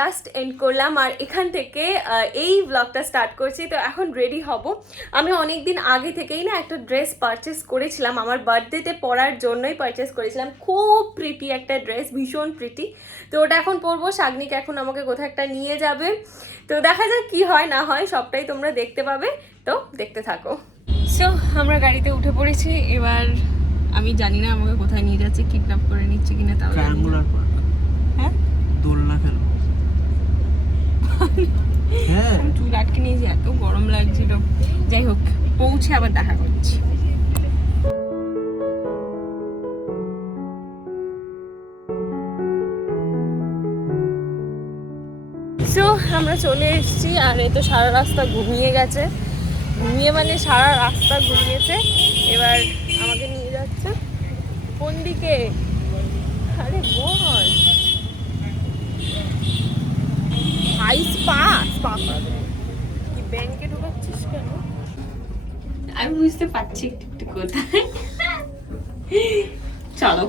Just and করলাম আর এখান থেকে এই ব্লগটা স্টার্ট করছি। তো এখন রেডি হব। আমি অনেক দিন আগে থেকেই না একটা ড্রেস পারচেস করেছিলাম। আমার বার্থডেতে পরার জন্যই পারচেস করেছিলাম। খুব প্রিটি একটা ড্রেস ভীষণ প্রিটি তো ওটা এখন পরবো। শাগনিক এখন আমাকে কোথাও একটা নিয়ে যাবে। তো দেখা যাক কি হয় না হয় সবটাই তোমরা দেখতে পাবে। তো দেখতে থাকো। সো আমরা গাড়িতে উঠে পড়েছি। এবার আমি জানি না আমাকে কোথায় নিয়ে যাচ্ছে কিডন্যাপ করে নিচ্ছে কিনা তাও না। ট্রায়াঙ্গুলার পার্ক হ্যাঁ? দোলনা খেলব। হ্যাঁ। চুল আটকে নিয়েছি এত গরম লাগছিল। যাই হোক, পৌঁছে আবার দেখা করছি। সো আমরা চলে এসেছি আর এই তো সারা রাস্তা ঘুমিয়ে গেছে। ঘুমিয়ে মানে সারা রাস্তা ঘুমিয়েছে। এবার আমাকে নিয়ে যাচ্ছে। কোন দিকে? আরে বল। High spa. স্পা কি ব্যাংকে ঢোকাচ্ছিস কেন? আমি বুঝতে পারছি একটু একটু কোথায়। চলো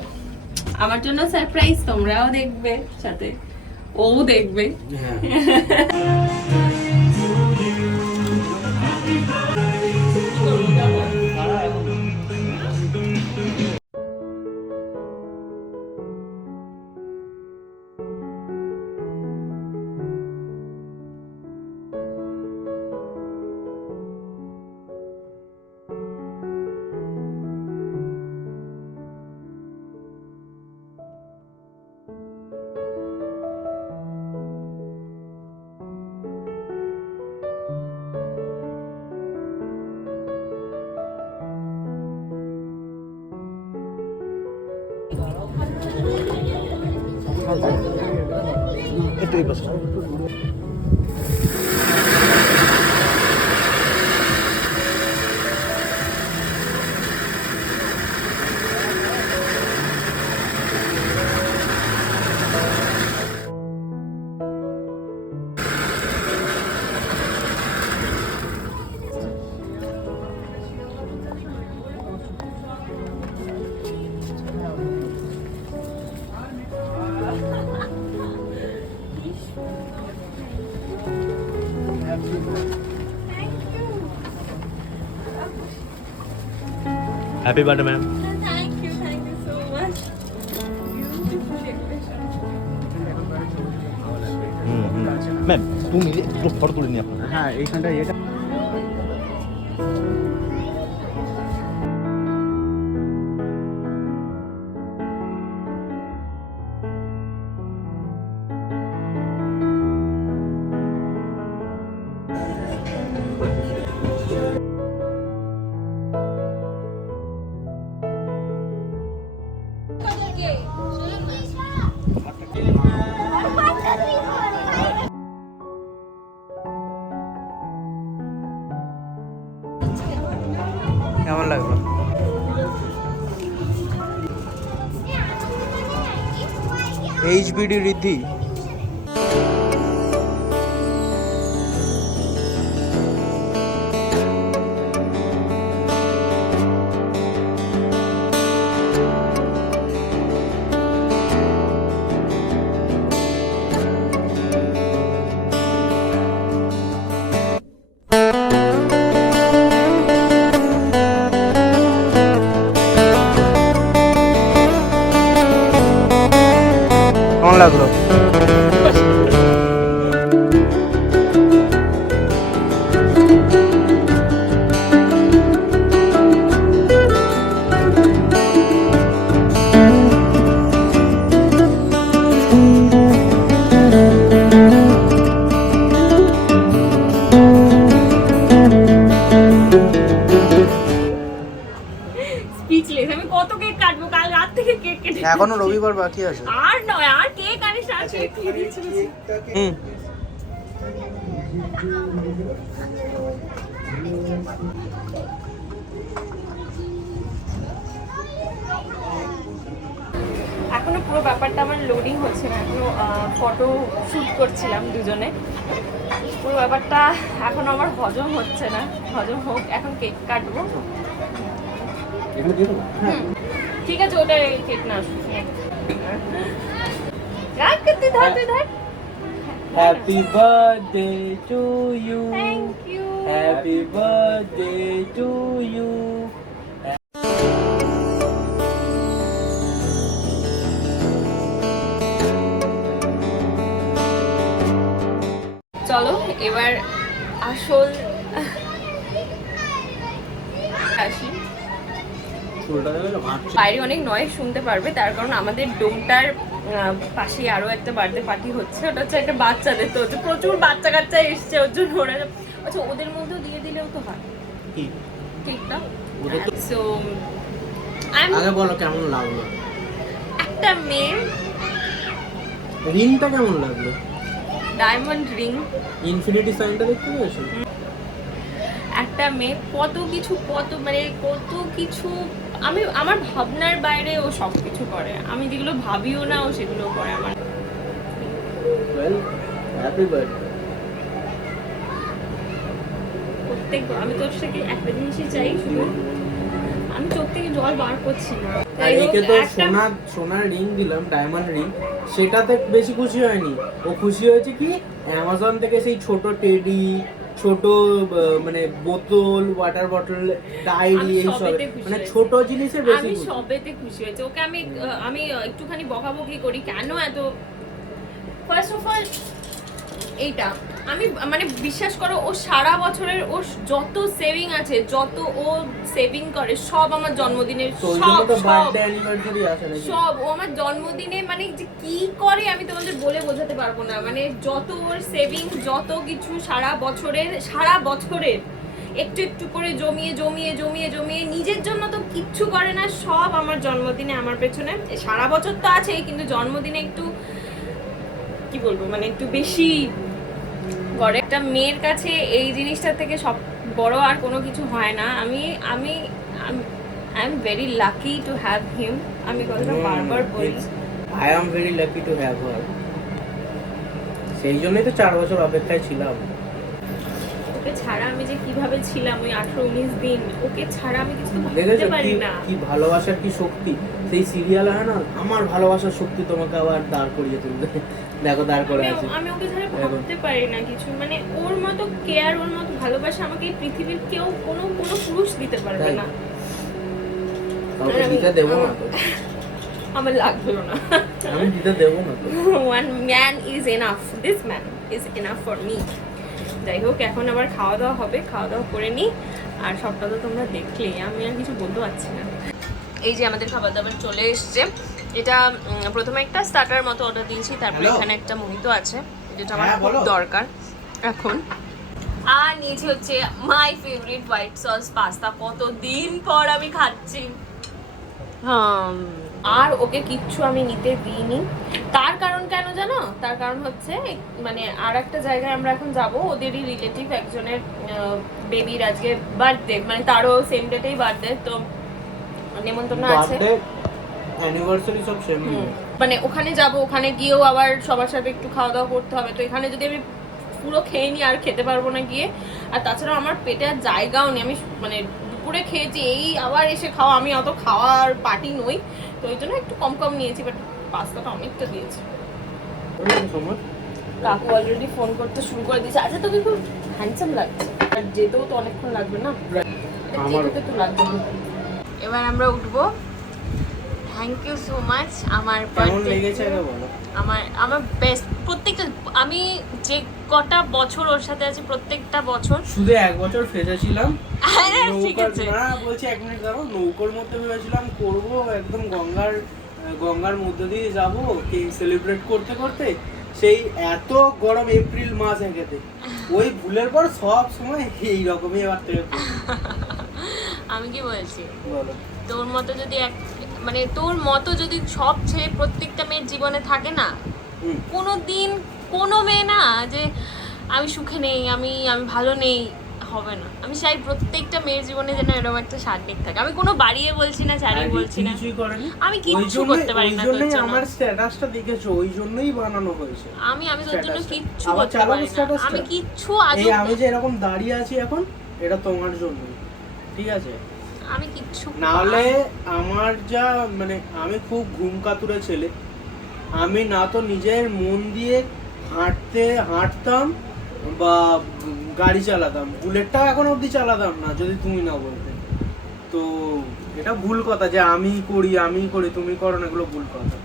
আমার জন্য সারপ্রাইজ তোমরাও দেখবে সাথে ও দেখবে। হ্যাঁ। একটু এই হ্যাপি বার্থডে ম্যাম ম্যাম তুমি একটু ফটো তুলে নিয়ে আপনার হ্যাঁ এইখানটা এটা এইচবিডি রিদ্ধি এখনও রবিবার বাকি আছে। আর নয় আর কেক আর কেক খেয়ে হুম। এখনও পুরো ব্যাপারটা আমার লোডিং হচ্ছে না এখনও ফটো শ্যুট করছিলাম দুজনে। পুরো ব্যাপারটা এখন আমার হজম হচ্ছে না হজম হোক এখন কেক কাটবো। হুম, ঠিক আছে ওটা কেক না। রাখ তুই ধর তুই ধর। Happy birthday to you thank you happy birthday to you চলো এবার আসল আসি। বাইরে অনেক নয় শুনতে পারবে তার কারণ আমাদের ডোমটার আহ, পাশেই আরও একটা বার্থডে পার্টি হচ্ছে ওটা হচ্ছে একটা বাচ্চাদের তো ওদের প্রচুর বাচ্চা কাচ্চা এসছে ওর জন্য ওরা আচ্ছা ওদের মধ্যেও দিয়ে দিলেও তো হয়। কি? কেকটা? ওদের তো সো আগে বলো কেমন লাগল? একটা মেয়ে রিংটা কেমন লাগল? ডায়মন্ড রিং ইনফিনিটি সাইনটা দেখতে পেয়েছ একটা মেয়ে কত কিছু কত মানে কত কিছু আমি আমার ভাবনার বাইরে ও সব কিছু করে। আমি যেগুলো ভাবিও না ও সেগুলো করে আমার। প্রত্যেক আমি তোর থেকে একটা জিনিসই চাই শুধু আমি চোখ থেকে জল বার করছি না। একে তো সোনা সোনার রিং দিলাম ডায়মন্ড রিং সেটাতে বেশি খুশি হয়নি। ও খুশি হয়েছে কি? অ্যামাজন থেকে সেই ছোট টেডি ছোট মানে বোতল ওয়াটার বটল ডায়েরি এইসব। মানে ছোট জিনিসে বেশি আমি সবেতে খুশি হয়েছে। ওকে আমি আমি একটুখানি বকাবকি করি। কেন এত? ফার্স্ট অফ অল এইটা। আমি মানে বিশ্বাস করো ও সারা বছরের ও যত সেভিং আছে যত ও সেভিং করে সব আমার জন্য সব সব ও আমার জন্মদিনে মানে যে কি করে আমি তোমাদের বলে বোঝাতে পারব না। মানে যত ওর সেভিং যত কিছু সারা বছরের সারা বছরের একটু একটু করে জমিয়ে জমিয়ে জমিয়ে জমিয়ে নিজের জন্য তো কিচ্ছু করে না সব আমার জন্মদিনে আমার পেছনে। সারা বছর তো আছেই কিন্তু জন্মদিনে একটু কি বলব মানে একটু বেশি করে একটা মেয়ের কাছে এই জিনিসটা থেকে সব বড় আর কোনো কিছু হয় না। আমি আমি I am very lucky to have him আমি কথাটা বারবার বলি। I am very lucky to have her সেই জন্যই তো চার বছর অপেক্ষায় ছিলাম। ওকে ছাড়া আমি যে কীভাবে ছিলাম ওই আঠারো উনিশ দিন ওকে ছাড়া আমি কিছু ভাবতে পারি না। কি ভালোবাসার কি শক্তি? সেই সিরিয়াল হয় না আমার ভালোবাসার শক্তি তোমাকে আবার দাঁড় করিয়ে তুলবে। দেখো দাঁড় করে আমি- আছে। আমি ওকে ছাড়া ভাবতে পারি না কিছু। মানে ওর মতো কেয়ার ওর মতো ভালোবাসা আমাকে এই পৃথিবীর কেউ কোনো কোনো পুরুষ দিতে পারবে না। দিতে দেবো না আমার লাগবেও না। আমি দিতে দেবো না one man is enough this man is enough for me যাই হোক এখন আবার খাওয়া দাওয়া হবে খাওয়া দাওয়া করে নিই। আর সবটা তো তোমরা দেখলেই আমি আর কিছু বলতে পারছি না। এই যে আমাদের খাবার দাবার চলে এসছে এটা প্রথমে একটা স্টার্টার মতো অর্ডার দিয়েছি তারপর এখানে একটা মোহিত আছে যেটা আমার হ্যাঁ, খুব দরকার এখন। আর নিয়েছি হচ্ছে my favourite white sauce pasta কতদিন পর আমি খাচ্ছি। হুম, আর ওকে কিচ্ছু আমি নিতে দিইনি। তার কারণ কেন জানো? তার কারণ হচ্ছে মানে আর একটা জায়গায় আমরা এখন যাব ওদেরই রিলেটিভ একজনের বেবির আজকে বার্থডে মানে তারও সেম ডেটেই বার্থডে তো নেমন্তন্ন আছে। অ্যানিভার্সারি সব সেম মানে ওখানে যাব ওখানে গিয়েও আবার সবার সাথে একটু খাওয়া দাওয়া করতে হবে তো এখানে যদি আমি পুরো খেয়ে নিই আর খেতে পারব না গিয়ে। আর তাছাড়া আমার পেটে আর জায়গাও নেই আমি মানে দুপুরে খেয়েছি এই আবার এসে খাওয়া আমি অত খাওয়ার পার্টি নই তো ওই জন্য একটু কম কম নিয়েছি বাট পাস্তাটা অনেকটা দিয়েছি। কাকু অলরেডি ফোন করতে শুরু করে দিয়েছে। আচ্ছা তোকে খুব হ্যান্ডসাম লাগছে। আর যেতেও তো অনেকক্ষণ লাগবে না? তো লাগবে এবার আমরা উঠবো। থ্যাংক ইউ সো মাচ আমার আমার আমার বেস্ট প্রত্যেকটা আমি যে কটা বছর ওর সাথে আছি প্রত্যেকটা বছর। শুধু এক বছর ফেসেছিলাম। আরে ঠিক আছে। না বলছি এক মিনিট দাঁড়াও নৌকোর মধ্যে ভেবেছিলাম করব একদম গঙ্গার গঙ্গার মধ্যে দিয়ে যাব কি সেলিব্রেট করতে করতে? সেই এত গরম এপ্রিল মাস একেতে। ওই ভুলের পর সব সময় এই রকমই এবার থেকে আমি কি বলছি? তোর মতো যদি এক মানে তোর মতো যদি সব ছেলে প্রত্যেকটা মেয়ের জীবনে থাকে না কোনো দিন কোনো মেয়ে না যে আমি সুখে নেই আমি আমি ভালো নেই হবে না। আমি চাই প্রত্যেকটা মেয়ের জীবনে যেন এরকম একটা শারীরিক থাকে। আমি কোনো বাড়িয়ে বলছি না আর বলছি না। আমি কিচ্ছু করতে পারি না তোর জন্য। আমার স্ট্যাটাসটা দেখেছ ওই জন্যই বানানো হয়েছে। আমি আমি তোর জন্য কিচ্ছু করতে পারি না। আমি কিচ্ছু আজও আমি যে এরকম দাঁড়িয়ে আছি এখন এটা তোমার জন্য। ঠিক আছে? আমি কিচ্ছু নাহলে আমার যা মানে আমি খুব ঘুম কাতুরে ছেলে। আমি না তো নিজের মন দিয়ে হাঁটতে হাঁটতাম বা গাড়ি চালাতাম। বুলেটটা এখন অবধি চালাতাম না যদি তুমি না বলতে। তো এটা ভুল কথা যে আমি করি আমি করি তুমি করো না এগুলো ভুল কথা।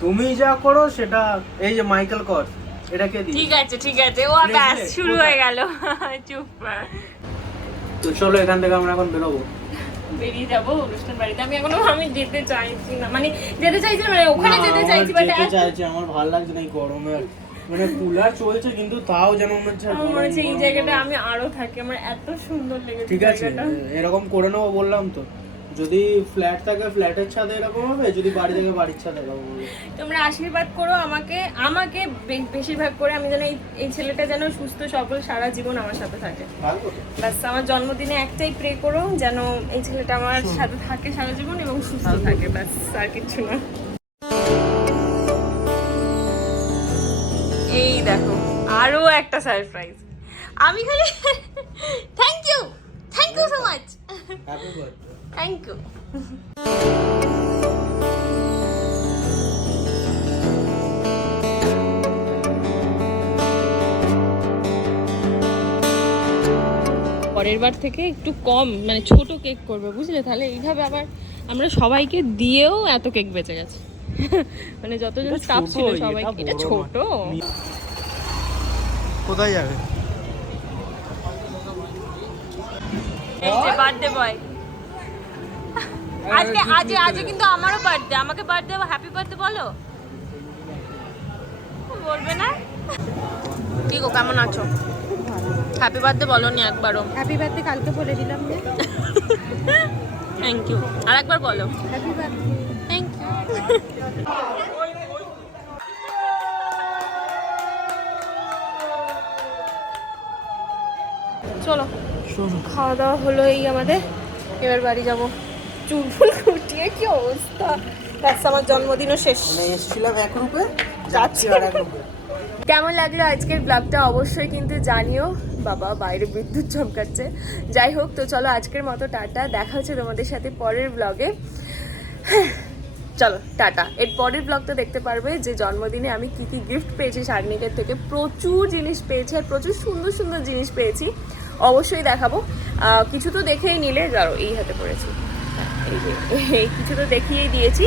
তুমি যা করো সেটা এই যে মাইকেল কর এটা কে দিই ঠিক আছে ঠিক আছে ও ব্যাস শুরু হয়ে গেল। চুপ তো চলো এখান থেকে আমরা এখন বেরোবো। বেরিয়ে যাব অনুষ্ঠান বাড়িতে। আমি এখনও আমি যেতে চাইছি না। মানে যেতে চাইছি মানে ওখানে যেতে চাইছি বাট যেতে চাইছি আমার ভালো লাগছে না এই গরমে আর। মানে কুলার চলছে কিন্তু তাও যেন মনে হচ্ছে মনে হচ্ছে এই জায়গাটা আমি আরও থাকি আমার এত সুন্দর লেগেছে ঠিক আছে এরকম করে নেব বললাম তো। যদি ফ্ল্যাট থাকে ফ্ল্যাটের ছাদে এরকম হবে? যদি বাড়ি থাকে বাড়ির ছাদে এরকম হবে? তোমরা আশীর্বাদ করো আমাকে আমাকে বে- বেশিরভাগ করে আমি যেন এই- ছেলেটা যেন সুস্থ সবল সারা জীবন আমার সাথে থাকে? ব্যাস আমার জন্মদিনে একটাই প্রে করো যেন এই ছেলেটা আমার সাথে থাকে সারা জীবন এবং সুস্থ থাকে। ব্যাস আর কিছু না। আরও একটা সারপ্রাইজ আমি খালি thank you thank you so much thank you পরের বার থেকে একটু কম মানে ছোট কেক করবে বুঝলে? তাহলে এইভাবে আবার আমরা সবাইকে দিয়েও এত কেক বেঁচে গেছে। মানে যতজন স্টাফ ছিল সবাই এটা ছোট। কোথায় যাবে? বার্থডে বয় আজকে আজ আজ কিন্তু আমারও বার্থডে আমাকে বার্থডে হ্যাপি বার্থডে বলো। বলবে না? কি গো কেমন আছো? হ্যাপি বার্থডে বলো নি একবারও। হ্যাপি বার্থডে কালকে বলে দিলাম যে থ্যাংক ইউ আর একবার বলো। হ্যাপি বার্থডে থ্যাংক ইউ চলো। খাওয়া দাওয়া হলো এই আমাদের। এবার বাড়ি যাব। চুল ফুল কুটিয়ে কি অবস্থা? ব্যাস আমার জন্মদিনও শেষ। মানে এসেছিলাম এক রূপে যাচ্ছি কেমন লাগল আজকের ব্লগটা অবশ্যই কিন্তু জানিও। বাবা বাইরে বিদ্যুৎ চমকাচ্ছে। যাই হোক তো চলো আজকের মতো টাটা। দেখা হচ্ছে তোমাদের সাথে পরের ব্লগে চলো টাটা। এর পরের ব্লগটা দেখতে পারবে যে জন্মদিনে আমি কি কি গিফট পেয়েছি। শারমিকের থেকে প্রচুর জিনিস পেয়েছি আর প্রচুর সুন্দর সুন্দর জিনিস পেয়েছি। অবশ্যই দেখাবো। কিছু তো দেখেই নিলে ধরো এই হাতে পড়েছি। এই যে কিছু তো দেখিয়েই দিয়েছি।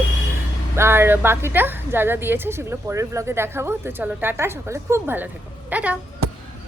আর বাকিটা যা যা দিয়েছে, সেগুলো পরের ব্লগে দেখাবো। তো চলো, টাটা, সকালে খুব ভালো থেকো। টাটা।